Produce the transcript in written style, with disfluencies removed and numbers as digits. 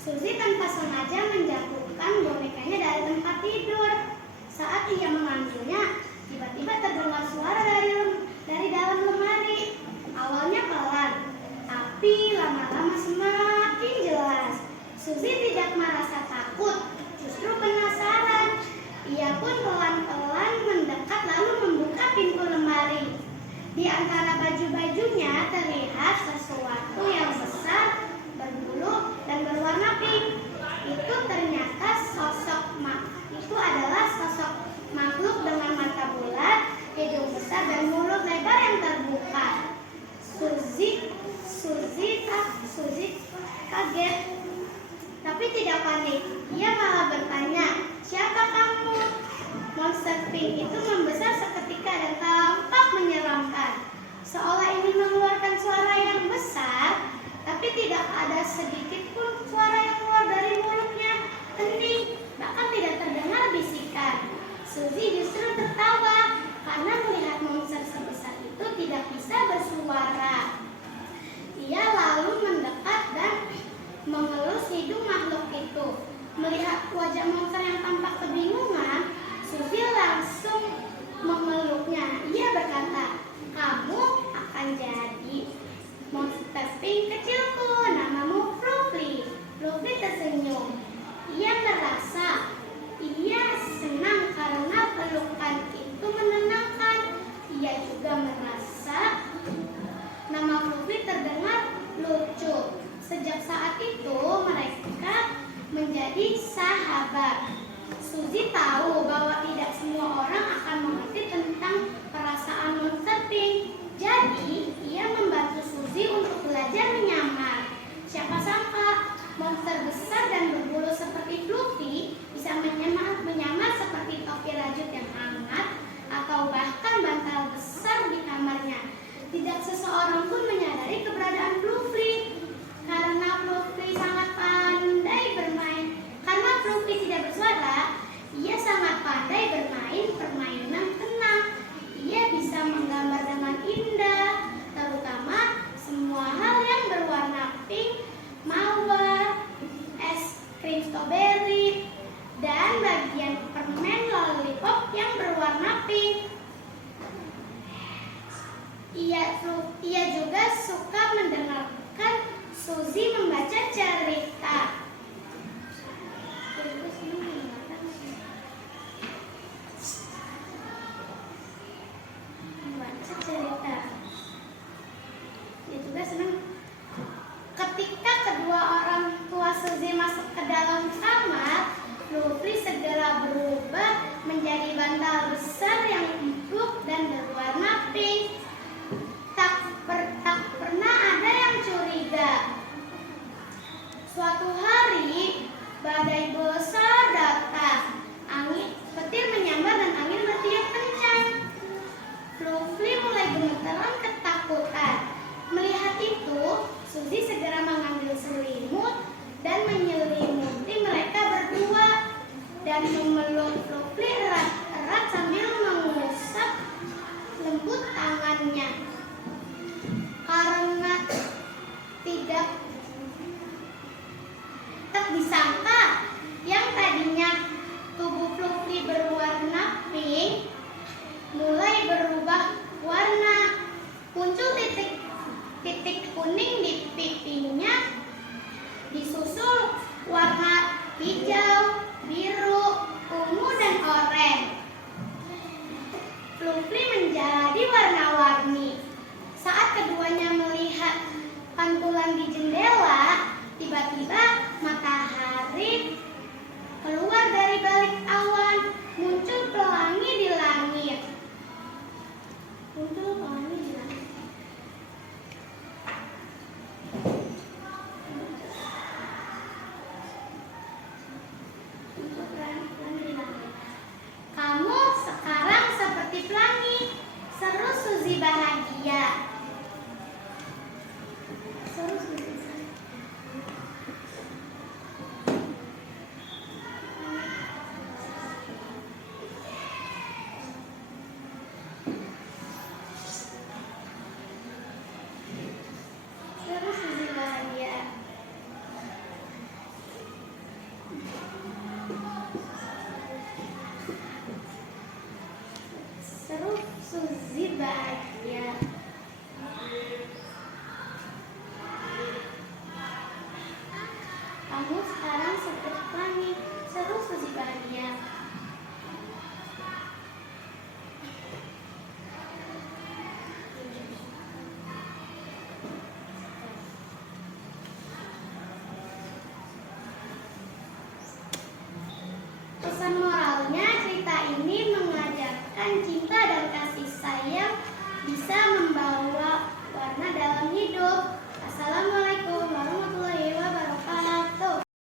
Suzy tanpa sengaja menjatuhkan bonekanya dari tempat tidur. Saat ia mengambilnya, tiba-tiba terdengar suara dari dalam lemari. Awalnya pelan, tapi lama-lama semakin jelas. Suzy tidak merasa takut, justru penasaran. Ia pun pelan-pelan mendekat lalu membuka pintu lemari. Di antara baju-bajunya terlihat sesuatu yang besar, berbulu, dan berwarna pink. Itu adalah sosok makhluk dengan mata bulat, hidung besar, dan mulut lebar yang terbuka. Suzy kaget, tapi tidak panik. Ia malah bertanya, "Siapa kamu?" Monster pink itu membesar seketika dan tampak menyeramkan. Seolah ingin mengeluarkan suara yang besar, tapi tidak ada sedikit pun suara yang keluar dari mulutnya. Hening, bahkan tidak terdengar bisikan. Suzy justru tertawa karena melihat monster sebesar itu tidak bisa bersuara. Ia lalu mendekat dan mengelus hidung makhluk itu. Melihat wajah monster yang tampak kebingungan, Suzy langsung memeluknya. Ia berkata, "Kamu akan jadi monster pink kecilku, namamu Fluffy." Fluffy tersenyum. Ia merasa ia senang karena pelukan itu menenangkan. Ia juga merasa nama Fluffy terdengar lucu. Sejak saat itu mereka menjadi sahabat. Suzy tahu bahwa tidak semua orang akan mengerti tentang perasaan monster pink. Jadi, ia membantu Suzy untuk belajar menyamar. Siapa sangka monster besar dan berbulu seperti Fluffy bisa menyamar seperti topi rajut yang hangat atau bahkan bantal besar di kamarnya. Tidak seseorang pun menyadari keberadaan Fluffy. Karena Fluffy sangat pandai bermain. Karena Fluffy tidak bersuara, ia sangat pandai bermain permainan tenang. Ia bisa menggambar dengan indah, terutama semua hal yang berwarna pink, mawar, es krim strawberry, dan bagian permen lollipop yang berwarna pink. Ia juga suka mendengarkan Suzy membaca cerita. Dia juga senang. Ketika kedua orang tua Suzy masuk ke dalam kamar, Fluffy segera berubah menjadi bantal besar yang empuk dan berwarna pink. Tak pernah ada yang curiga. Suatu hari, badai besar datang. Petir menyambar dan angin bertiup kencang. Fluffy mulai gemeteran ketakutan. Melihat itu, Suzy segera mengambil selimut dan menyelimuti mereka berdua dan memeluk Fluffy erat-erat sambil mengusap lembut tangannya. Karena tak disangka yang tadinya tubuh Fluffy berwarna pink mulai berubah warna. Muncul titik kuning di pipinya, disusul warna hijau, biru, ungu, dan oranye. Fluffy menjadi warna-warni. Saat keduanya melihat pantulan di jendela, tiba-tiba matahari keluar dari balik awan. Muncul pelangi di langit. "Kamu sekarang seperti pelangi," seru Suzy bahagia. Seru Suzy bahagia. Kamu sekarang seperti langit. Seru Suzy bahagia. Pesan moralnya, cerita ini mengajarkan cinta dan